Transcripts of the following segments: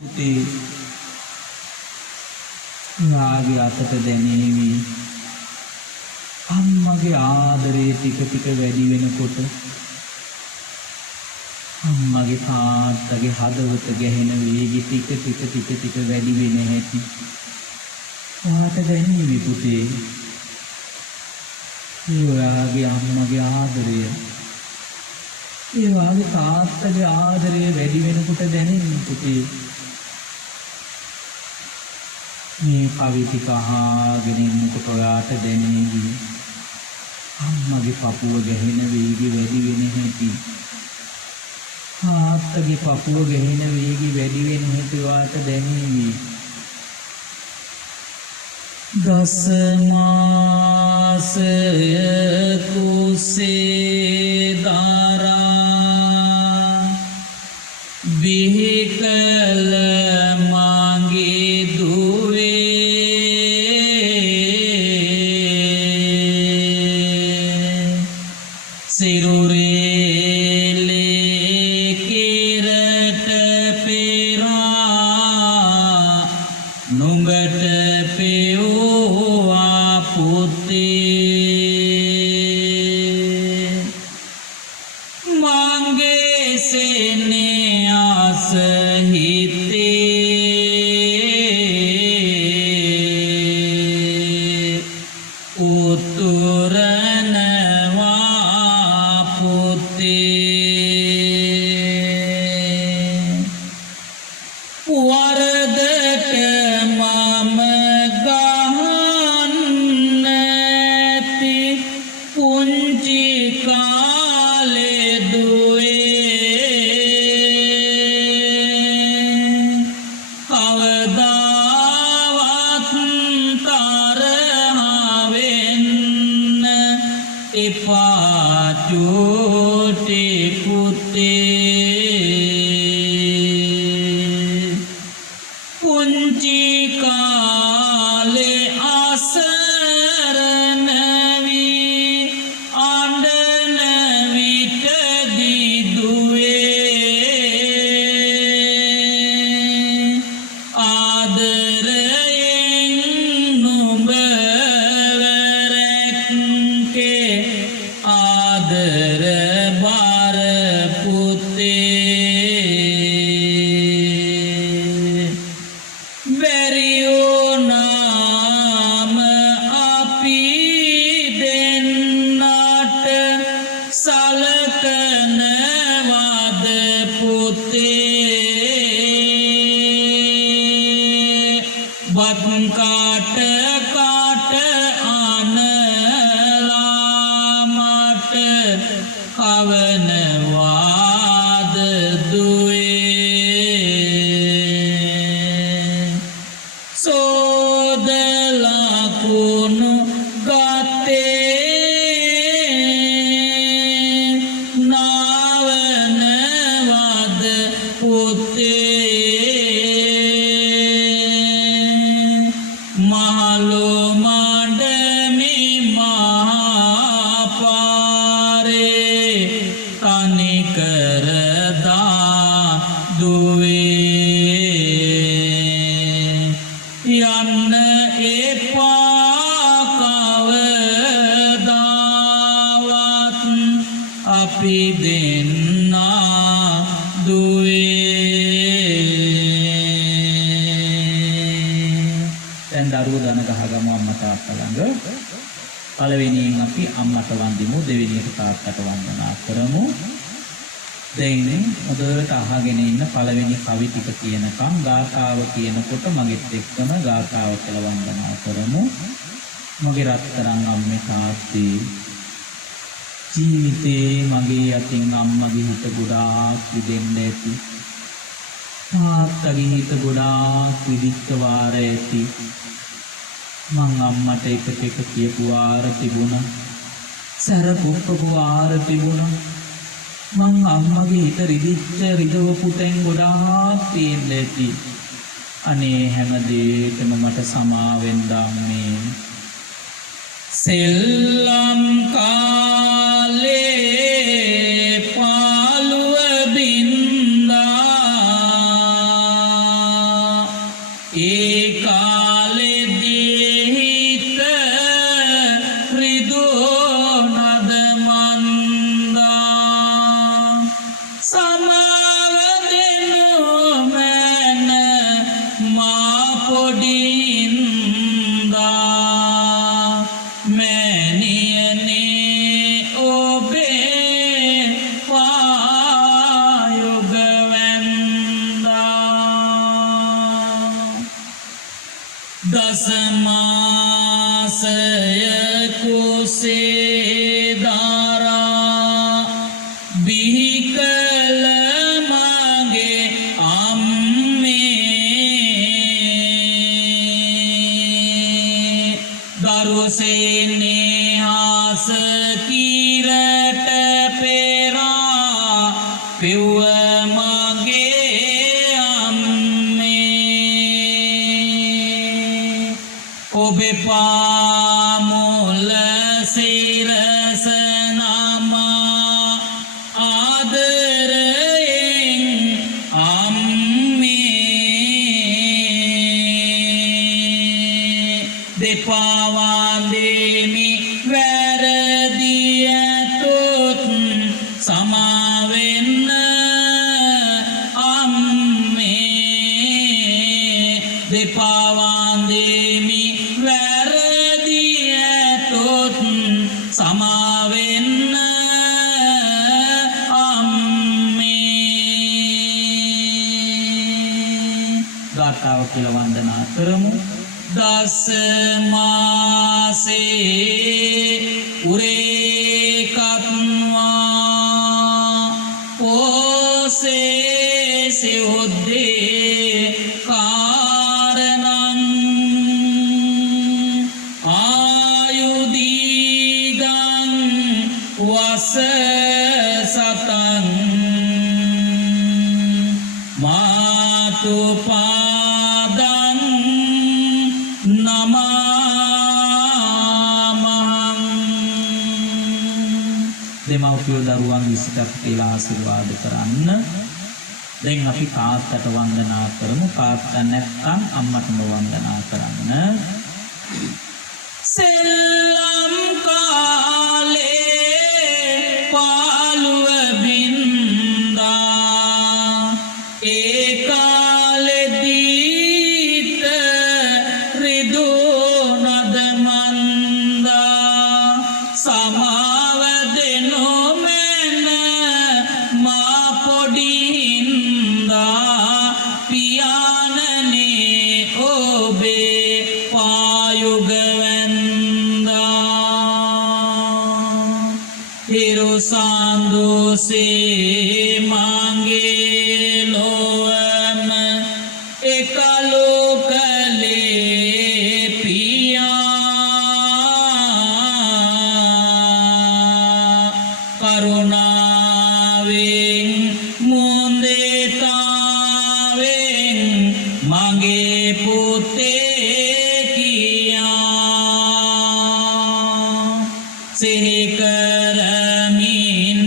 පුතේ වාගේ අතට දැනේවි අම්මගේ ආදරේ ටික ටික වැඩි වෙනකොට අම්මගේ තාත්තගේ හදවත ගැහෙන වේගය ටික ටික වැඩි වෙන හැටි ඔයාට දැනේවි පුතේ. ඒ ඔයාගේ අම්මගේ ආදරය ඒ වාගේ තාත්තගේ ආදරය වැඩි වෙනකොට දැනෙන්නේ පුතේ. මේ කවි ටික අහගෙන ඉන්නකොට ඔයාට දැනේවි අම්මගේ පපුව ගැහෙන වේගය වැඩි වෙන හැටි. තාත්තගේ පපුව ගැහෙන වේගය වැඩි වෙන හැටි ඔයාට දැනේවි. දස මාසය කුසේ දාරා බිහි කළ මගේ දුවේ සිරුරේ ලේ කිරට පෙරා නුඹට පෙව්වා පුතේ මගේ සෙනෙහස හිතේ උතුරනවා පුතේ වරදට මම ගහන්න ඇති පුංචි කාලේ දුවේ කවදාවත් තරහා වෙන්න එපා චූටි පුතේ පුංචි කාලේ අසරණ වී අඬන විටදී දුවේ ආදරයෙන් නුඹ වැරැක්කේ ආදර බර පුතේ බැරිවුනාම අපි දෙන්නට සලකනවද පුතේ බත් කාට අනලා මට කවනවාද දුවේ සෝදලා කුණු ගතේ නාවනවද පුතේ මහලු මඩමි මහා පාරේ කනිකර දා දුවේ යන්න එපා කවදාවත් අපි දෙන්නා දුවේ. දැන් දරුවෝ දන ගහගමු අම්මා තාත්තා ළඟ. පළවෙනියෙන් අපි අම්මට වන්දිමු, දෙවෙනියට තාත්තට වන්දනා කරමු. දැන් හොඳට අහගෙන ඉන්න පළවෙනි කවි ටික කියනකම් ගාථාව කියනකොට මගෙත් එක්කම ගාථාව කියලා වන්දනා කරමු. මගේ රත්තරන් අම්මේ තාත්තේ ජීවිතේ මගේ අතින් අම්මගේ හිත ගොඩාක් විදෙන්න ඇති. තාත්තගේ හිත ගොඩාක් විදිච්ච වාර ඇති. මං අම්මට එකට එක කියපු වාර තිබුණා. සැර කුප්පපු වාර තිබුණා. මං අම්මගේ හිත රිදිච්ච රිදවපු තැන් ගොඩාක් තියෙන්න ඇති. අනේ හැම දෙයකම මට සමාවෙන්න අම්මේ. සෙල්ලම් කාලේ පාළුව බින්දා ඒ කාලෙදී හිත රිදෝ නද මන්දා සමාව දෙනු මැන මා පොඩින්දා මැනියනේ ඔබේ පායුග දසමාසය කුසේ දාරා බිහි කළ මගේ අම්මේ දරුසෙන්නේ හාස කිරට පෙරා පිව්ව මගේ ඔබේ පාමුල සිරස නමා ආදරයෙන් අම්මේ දෙපා වන්දෙමි වැරදි ඇතොත් සමා වෙන්න අම්මේ දෙපා වන්දෙමි වැරදි ඇතොත් සමා වෙන්න අම්මේ ගාථාව කියලා වන්දනා කරමු දස මාසේ උරේ කත්වා පෝසේ සිවුද්දේ කාරණං ආයුදීගං වස සතං මාතු පාදං නමාමහං දෙමව්පියෝ දරුවන් විසිටත් කියලා ආශිර්වාද කරන්න. දැන් අපි තාත්තට වන්දනා කරමු. තාත්තා නැත්නම් අම්මටම වන්දනා කරන්න. සෙල්ලම් කාලේ පාළුව බින්දා ඒ කාලෙදීත රිදෝ නද මන්දා සමාව දෙනු මැන මා පොඩින්දා පියාණනේ ඔබේ පායුග හිරු සාන්දුසේ මගේ ලොවම එකලු කලේ පියා කරුණාවෙන් මුන්දේතාවෙන් මගේ පුතේ කියා සිහි කරමින්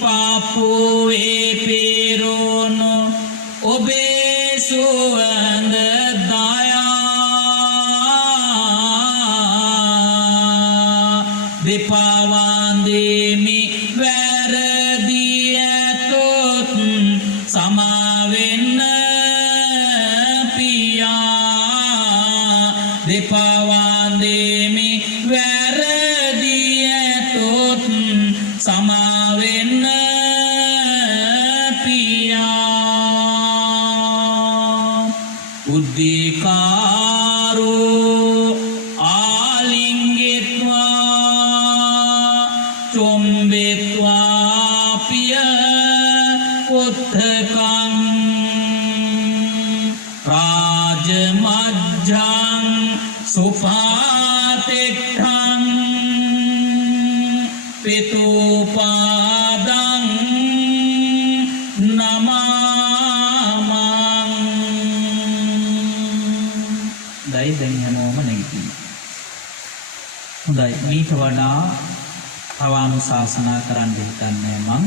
පපුවේ පිරුණු ඔබේ සුවඳ දයා දෙපා වන්දෙමි වැරදි ඇතොත් සමා වෙන්න පියා දෙපා වන්දෙමි වැරදි ඇතොත් සමා වෙන්න පියා උද්දීකාරෝ ආලිංගෙත්වා චොම්බෙත්වා පිය උත්තකං රාජමජ්ජං සුපාතෙට්ඨං පිතෝපාදං නමාමං දයි දැන් හැමෝම නැගිටින්න. හොඳයි මීට වඩා තව අනුශාසනා කරන්න හිතන්නේ මං.